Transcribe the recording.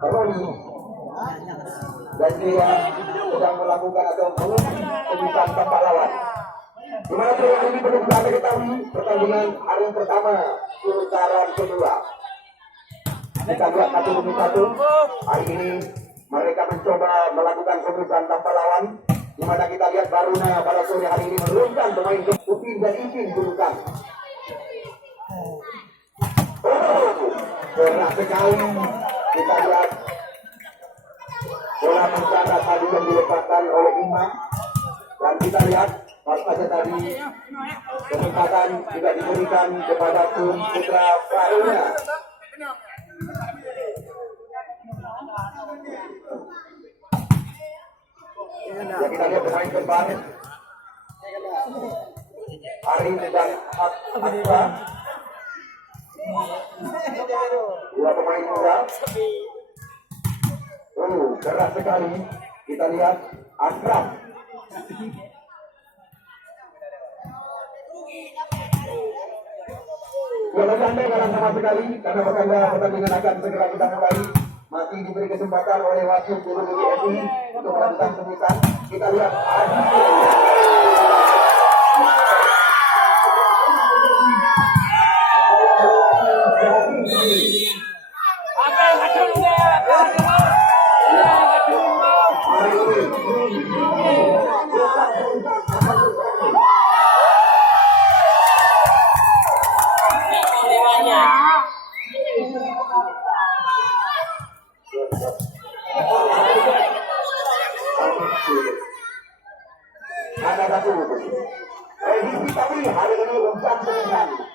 Roni dan dia sedang melakukan atau pembukaan tempat lawan. Di mana pertandingan ini perlu kita ketahui, pertandingan hari pertama putaran kedua. Kita lihat satu demi satu. Hari ini mereka mencoba melakukan pembukaan tanpa lawan. Di mana kita lihat Baruna pada sore hari ini menurunkan pemain Upin dan Ipin dulukan. Berat sekali kita lihat bola bencana tadi yang dilepaskan oleh Imam, dan kita lihat pas saja tadi kesempatan tidak diberikan kepada tim Putra Baruna. Ya, kita lihat pemain kembar Arif dan Aksa, dua pemain muda. Keras sekali kita lihat Ashraf. Bola ganda kalah sama sekali karena pertandingan akan segera kita kembali. Masih diberi kesempatan oleh wasit guru BSI untuk melakukan pembukaan. Kita lihat ada satu. Tapi hari ini